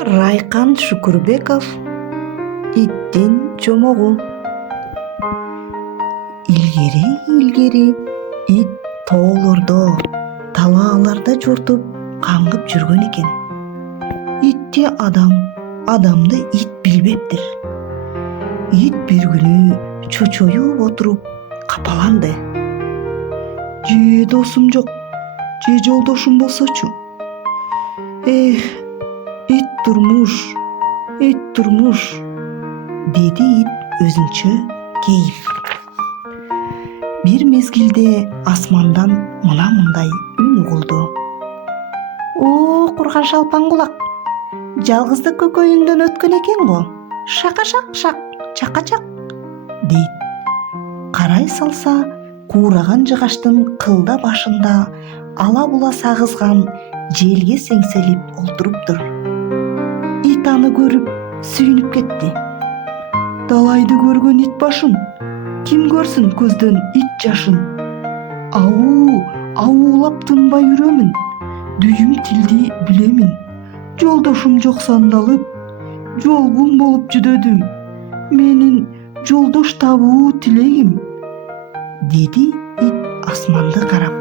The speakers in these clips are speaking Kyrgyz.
Райкан Шукурбеков «Иттин чомогу». Илгери ит тоолордо, талааларда жортуп каңгып жүргөн экен. Итти адамды ит билбептир. Ит бир күнү чочоюп отуруп капаланды. Же досум жок, же жолдошум болсочу. Ит турмуш, деди ит өзүнчө кейип. Бир мезгилде асмандан мындай үн угулду. О, курган шалпан кулак, жалгыздык көкөйүңдөн өткөн экен го. Шака-шак, чака-чак, дейт. Карай салса, куураган жыгачтын кылда башында ала-була сагызган желге сеңселип олтуруптур. Ит аны көрүп сүйүнүп кетти. Далайды көргөн ит башын, ким көрсүн көздөн ит жашын. Ауулап тынбай үрөмүн, дүйүм тилди билемин. Жолдошум жок сандалып, жолбун болуп жүдөдүм. Менин жолдош табуу тилегим, деди ит асманды карап.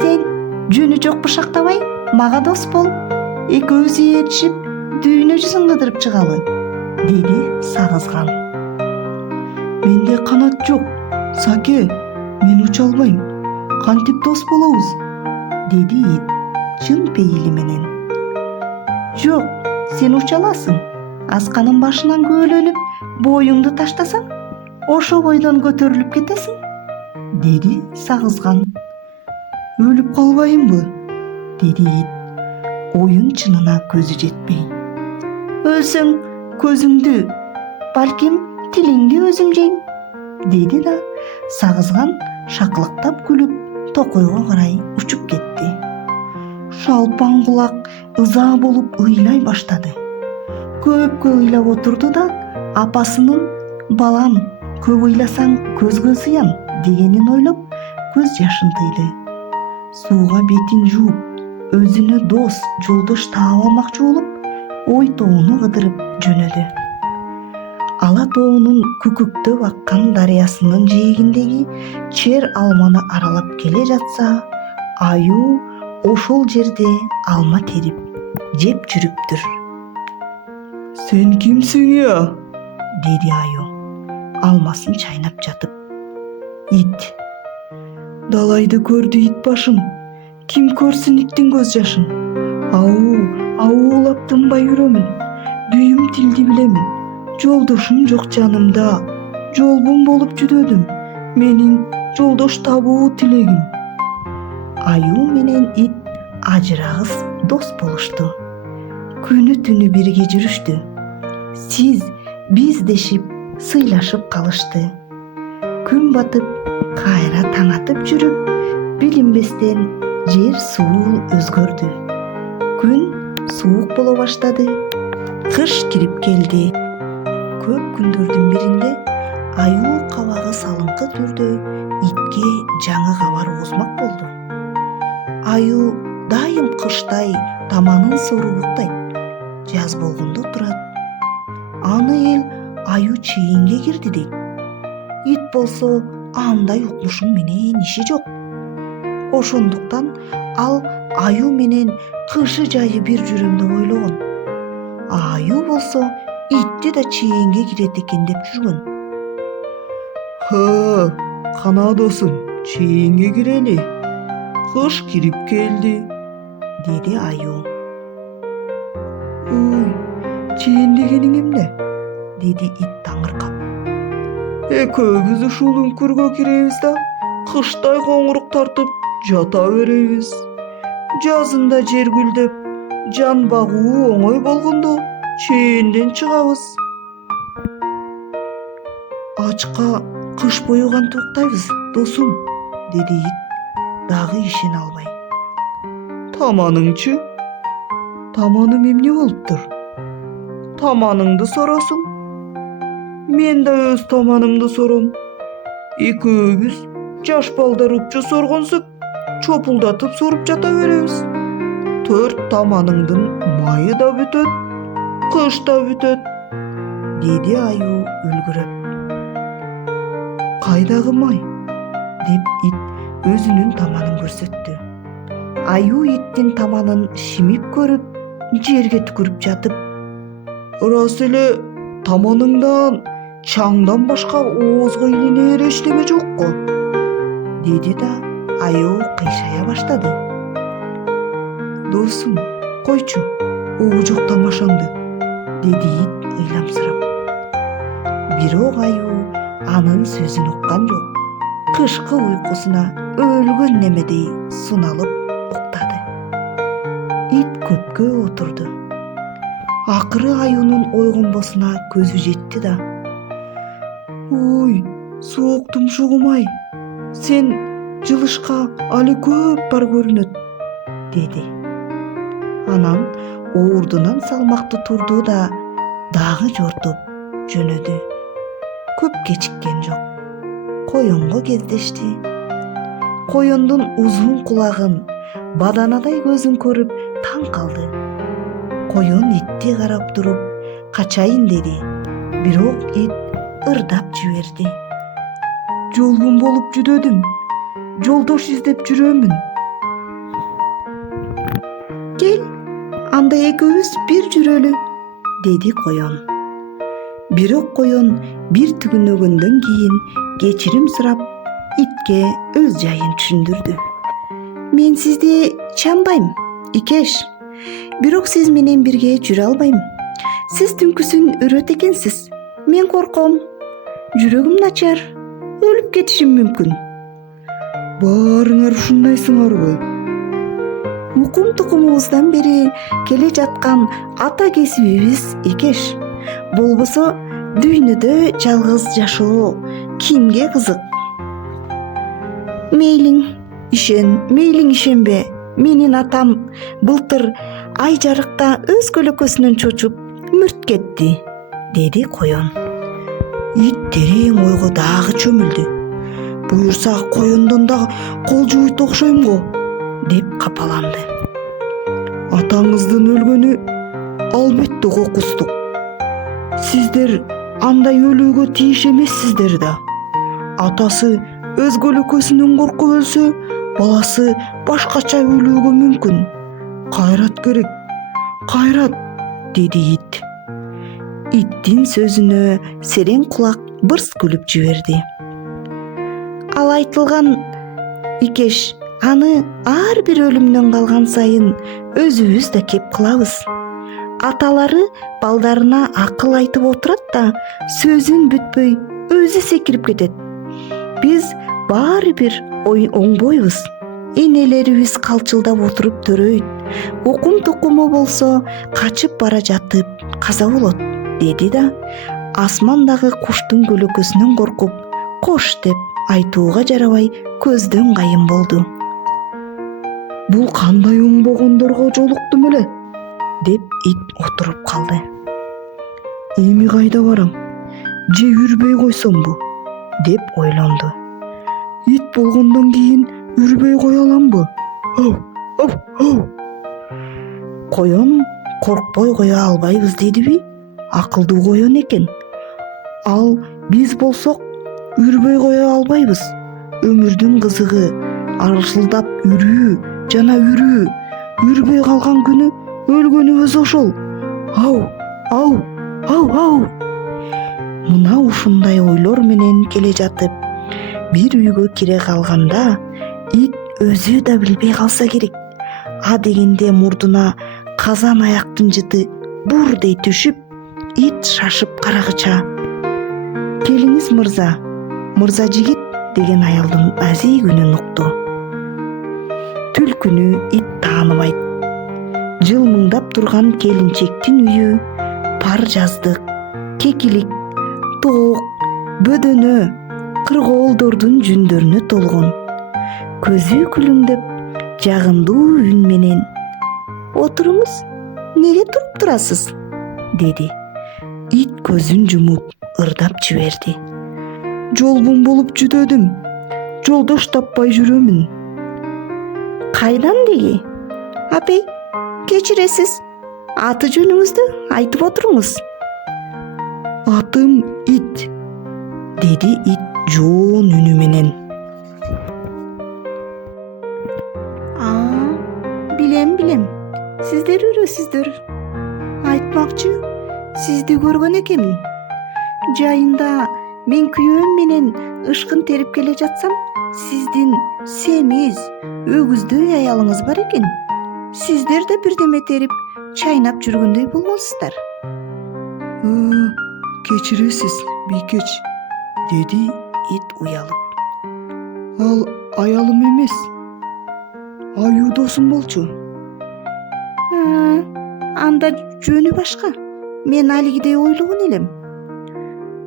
Сен жөнү жок бышактабай, мага дос бол. Экөөбүз ээрчип, дүйнө жүзүн кыдырып чыгалы, деди сагызган. Менде канат жок, Саке, мен уча албайм. Кантип дос болобуз? Деди ит чын пейили менен. Жок, сен уча аласың. Асканын башынан көөлөнүп, боюңду таштасаң, ошо бойдон көтөрүлүп кетесиң, деди сагызган. Өлүп калбайымбы? Деди ит оюн чынына көзү жетпей. Өлсөң көзүңдү, балким тилиңди өзүм жейм, деди да сагызган шакылыктап күлүп токойго карай учуп кетти. Шалпан кулак ыза болуп ыйлай баштады. Көпкө ыйлап отурду да апасынын балам, көп ыйласаң көзгө сыян дегенин ойлоп көз жашын тыйды. Сууга бетин жууп, өзүнө дос, жолдош таап алмакчы болуп, Ой тоону кыдырып жөнөдү. Ала тоонун күкүктөп аккан дарыясынын жээгиндеги чер алманы аралап келе жатса, аюу ошол жерде алма терип жеп жүрүптүр. Сен кимсиң я? Деди аюу, алмасын чайнап жатып. Ит. Далайды көрдү ит башым, ким көрсүн иттин көз жашын. Ауулап тынбай үрөмүн, дүйүм тилди билемин. Жолдошум жок жанымда, жолбун болуп жүдөдүм. Менин жолдош табуу тилегим. Аюу менен ит ажырагыс дос болушту. Күнү түнү бирге жүрүштү. Сиз, биз дешип, сыйлашып калышты. Күн батып, кайра таң атып жүрүп, билинбестен жер суу өзгөрдү. Күн суук боло баштады. Кыш кирип келди. Көп күндөрдүн биринде аюу кабагы салыңкы түрдө итке жаңы кабар угузмак болду. Аюу дайым кыштай таманын соруктайт, жаз болгондо турат. Аны эл аюу чейинге кирди дейт. Ит болсо андай укмушуң менен иши жок. Ошондуктан ал аюу менен кышы жайы бир жүрөм деп ойлогон. Аюу болсо итти да чейинге кирет экен деп жүргөн. Кана досум, чейинге кирели. Кыш кирип келди, деди аюу. Чейин дегениң эмне? Деди ит таңыркап. Экөөбүз ушул үңкүргө киребиз да кыштай коңурук тартып жата беребиз. Жазында жер гүлдеп, жан багуу оңой болгондо чейинден чыгабыз. Ачка кыш бою кантип уктайбыз, досум, деди ит дагы ишене албай. Таманыңчы? Таманым эмне болуптур? Таманыңды соросуң. Мен да өз таманымды сором. Экөөбүз жаш балдар упчу соргонсук, чопулдатып соруп жата беребиз. Төрт таманыңдын майы да бүтөт, кыш да бүтөт, деди аю үлгүрөп. Кайдагы май? Деп ит өзүнүн таманын көрсөттү. Аю иттин таманын шимип көрүп, жерге түкүрүп жатып, "Ырас эле таманыңдан чаңдан башка оозго илинер эчтеме жокко", деди да аю кыйшая баштады. "Досум, койчу, жок тамашаңды", деди ит ыйламсырап. Бирок аю анын сөзүн уккан жок. Кышкы уйкусуна өлгөн немедей суналып уктады. Ит көпкө отурду. Акыры аюнун ойгонбосуна көзү жетти да: "Ой, суук тумшугум-ай, сен жылышка али көп бар көрүнөт", деди. Анан оордунан салмактуу турду да дагы жортуп жөнөдү. Көп кечиккен жок. Коёнго кездешти. Коёндун узун кулагын, баданадай көзүн көрүп таң калды. Коён итти карап туруп качайын деди, бирок ит ырдап жиберди. "Жолбун болуп жүдөдүм. Жолдош издеп жүрөмүн. Кел, анда экөөбүз бир жүрөлү", деди коён. Бирок коён бир түгүнөгөндөн кийин кечирим сурап, итке өз жайын түшүндүрдү. "Мен сизди чамбайм, Икеш. Бирок сиз менен бирге жүрө албайм. Сиз түнкүсүн үрөт экенсиз. Мен корком. Жүрөгүм начар. Өлүп кетишим мүмкүн". "Баарыңар ушундайсыңарбы? Укум тукумубуздан бери келе жаткан ата кесибибиз Икеш. Болбосо дүйнөдө жалгыз жашоо кимге кызык?" "Мейлиң ишен, мейлиң ишенбе. Менин атам былтыр ай жарыкта өз көлөкөсүнөн чочуп мүрт кетти", деди коён. Ит терең ойго дагы чөмүлдү. "Буюрса коёндон да кол жуйт окшойм го", деп капаланды. "Атаңыздын өлгөнү албетте кокустук. Сиздер андай өлүүгө тийиш эмессиздер да. Атасы өз көлөкөсүнөн коркуп өлсө, баласы башкача өлүүгө мүмкүн. Кайрат керек, кайрат", деди ит. Иттин сөзүнө серең кулак бырс күлүп жиберди. "Ал айтылган, Икеш. Аны ар бир өлүмдөн калган сайын өзүбүз да кеп кылабыз. Аталары балдарына акыл айтып отурат да, сөзүн бүтпөй өзү секирип кетет. Биз баары бир оңбойбуз. Энелерибиз калчылдап отуруп төрөйт. Укум тукуму болсо качып бара жатып каза болот", деди да асмандагы куштун көлөкөсүнөн коркуп, "Кош" деп айтууга жарабай көздөн кайын болду. "Бул кандай оңбогондорго жолуктум эле", деп ит отуруп калды. "Эми кайда барам? Же үрбөй койсомбу?" деп ойлонду. "Ит болгондон кийин үрбөй кое аламбы? Ау. Коён коркпой кое албайбыз дедиби? Акылдуу коён экен. Ал биз болсок үрбөй кое албайбыз. Өмүрдүн кызыгы аршылдап үрүү жана үрүү. Үрбөй калган күнү өлгөнүбүз ошол. Ау. Мына ушундай ойлор менен келе жатып, бир үйгө кире калганда, ит өзү да билбей калса керек. А дегенде мурдуна казан аяктын жыты бурдей түшүп, ит шашып карагыча: "Келиңиз мырза жигит" деген аялдын азийгүнүн укту. Түлкүнү ит тааныбайт. Жылмыңдап турган келинчектин үйү пар жаздык, кекилик, тоок, бөдөнө, кыргоолдордун жүндөрүнө толгон. Көзү күлүңдөп, жагымдуу үн менен: "Отуруңуз, неге туруп турасыз?" деди. Ит көзүн жумуп ырдап жиберди. "Жолбун болуп жүдөдүм. Жолдош таппай жүрөмүн". "Кайдан деги?" "Апей, Кечиресиз. Аты жөнүңүздү айтып отуруңуз. Атым Ит, деди ит жоон үнү менен. Билем. Сиздер үрөсүздөр. Айтмакчы, сизди көргөн экенмин. Жайында мен күйөөм менен ышкын терип келе жатсам, сиздин семиз, өгүздөй аялыңыз бар экен. Сиздер да бирдеме терип, чайнап жүргөндөй болгонсуздар. Кечиресиз, бийкеч, деди ит уялып. Ал аялым эмес, аю досум болчу. Анда жөнү башка. Мен алигидей ойлогон элем.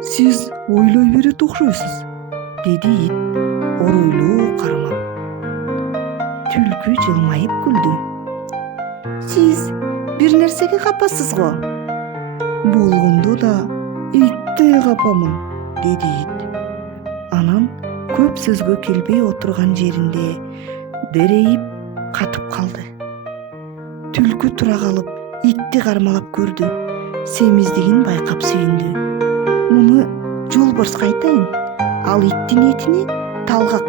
Сиз ойлой берет окшойсуз, деди ит оройлуу кармап. Түлкү жылмайып күлдү. Сиз бир нерсеге капасыз го. Болгондо да иттей капамын, деди ит. Анан көп сөзгө келбей отурган жеринде дерейип катып калды. Түлкү тура калып, итти кармалап көрдү. Семиздигин байкап сүйүндү. Муну жолборско айтайын. Ал иттин этини талгак.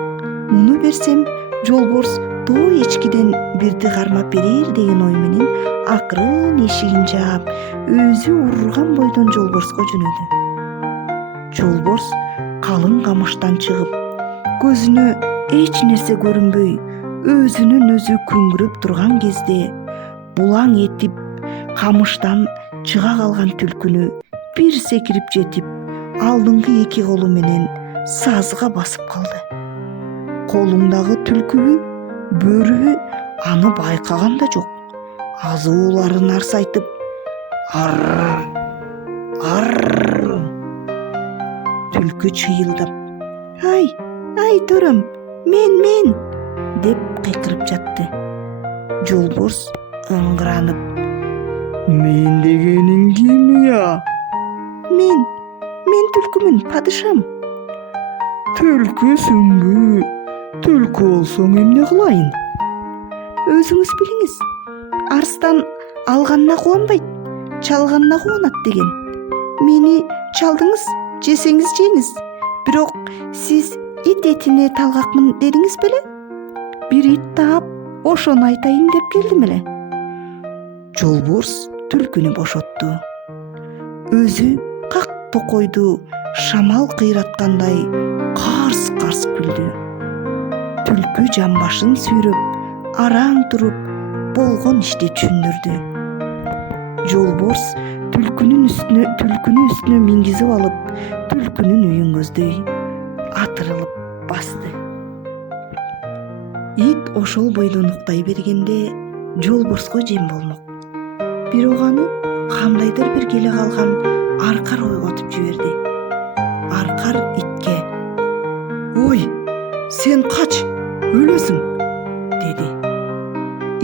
Муну берсем, жолборс тоо эчкиден бирди кармап берер деген ой менен акырын эшигин жаап, өзү урурган бойдон жолборско жөнөдү. Жолборс калың камыштан чыгып, көзүнө эч нерсе көрүнбөй, өзүнүн өзү күңүрөп турган кезде булаң этип камыштан чыга калган түлкүнү бир секирип жетип, алдыңкы эки колу менен сазга басып калды. Колуңдагы түлкүбү, бөрүбү аны байкаган да жок. Азууларын арсайтып, ар. Түлкү чыйылдап, ай төрөм, мен деп кыйкырып жатты. Жолборс ыңгыранып, мен дегениң ким я? Мен түлкүмүн, падышам. Түлкүсүңбү? Түлкү болсоң эмне кылайын? Өзүңүз билиңиз. Арстан алганына кубанбайт, чалганына кубанат деген. Мени чалдыңыз, жесеңиз жеңиз. Бирок сиз ит этине талгакмын дедиңиз беле? Бир ит таап, ошону айтайын деп келдим эле. Жолборс түлкүнү бошотту. Өзү как токойду шамал кыйраткандай карс күлдү. Түлкү жамбашын сүйрөп, араң туруп, болгон ишти түшүндүрдү. Жолборс түлкүнүн үстүнө мингизип алып, түлкүнүн үйүн көздөй атырылып басты. Ит ошол бойдон уктай бергенде жолборско жем болмок. Бирок аны кандайдыр бир келе калган аркар ойготуп жиберди. Аркар итке: "Ой, сен кач, өлөсүң", деди.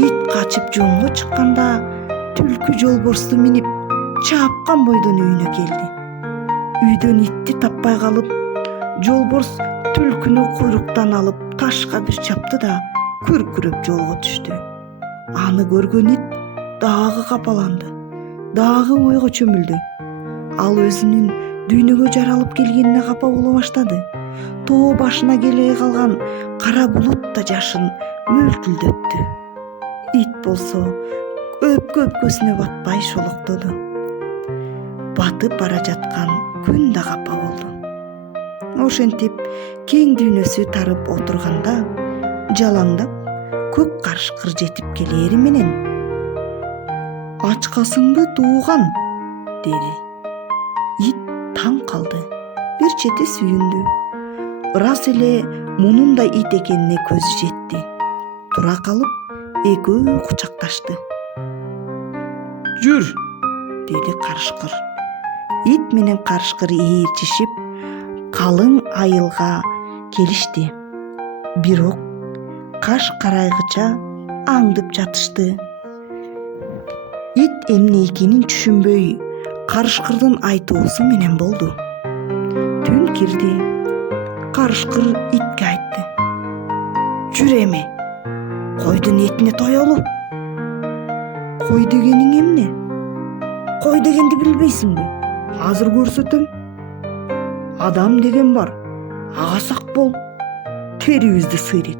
Ит качып жонго чыкканда, түлкү жолборсту минип, чапкан бойдон үйүнө келди. Үйдөн итти таппай калып, жолборс түлкүнү куйруктан алып ташка бир чапты да күркүрөп жолго түштү. Аны көргөн ит дагы капаланды, дагы ойго чөмүлдү. Ал өзүнүн дүйнөгө жаралып келгенине капа боло баштады. Тоо башына келе калган кара булут да жашын мөлтүлдөттү. Ит болсо өпкөсүнө батпай шолоктоду. Батып бара жаткан күн да капа болду. Ошентип кең дүйнөсү тарып отурганда, жалаңдап көк карышкыр жетип келери менен: "Ачкасыңбы, тууган?" деди. Ит таң калды, бир чети сүйүндү. Ырас эле мунун да ит экенине көзү жетти. Тура калып, экөө кучакташты. "Жүр", деди карышкыр. Ит менен карышкыр ээрчишип, калың айылга келишти. Бирок каш карайгыча аңдып жатышты. Ит эмне экенин түшүнбөй, карышкырдын айтуусу менен болду. Түн кирди. Карышкыр итке айтты: "Жүр эми, койдун этине тоелу". Кой дегениң эмне? Кой дегенди билбейсиңби? Азыр көрсөтөм. Адам деген бар. Ага сак бол. Терибизди сыйрыйт,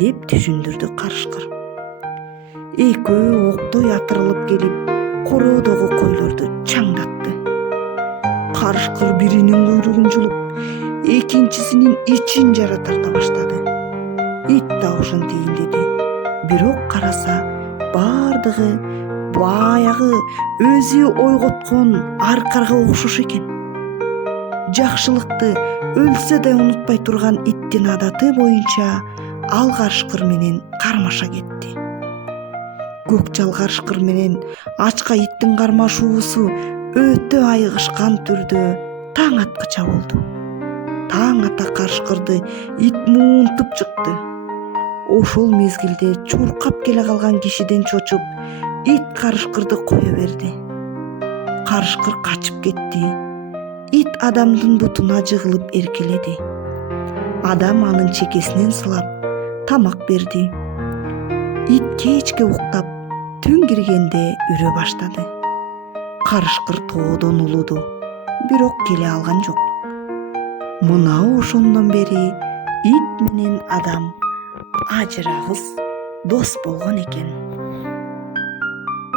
деп түшүндүрдү карышкыр. Экөө октой атырылып келип, короодогу койлорду чаңдатты. Карышкыр биринин куйругун жулуп, экинчисинин ичин жара тарта баштады. Ит да ошентип ийиндеди. Бирок караса, бардыгы баягы өзү ойготкон аркарга окшош экен. Жакшылыкты өлсө да унутпай турган иттин адаты боюнча ал карышкыр менен кармаша кетти. Көкчал карышкыр менен ачка иттин кармашуусу өтө айыгышкан түрдө таң аткыча болду. Таң ата карышкырды ит муунтуп чыкты. Ошол мезгилде чуркап келе калган кишиден чочуп, ит карышкырды кое берди. Карышкыр качып кетти. Ит адамдын бутуна жыгылып эркеледи. Адам анын чекесинен сылап тамак берди. Ит кечке уктап, түн киргенде үрө баштады. Карышкыр тоодон улуду, бирок келе алган жок. Мына ошондон бери ит менен адам ажырагыс дос болгон экен.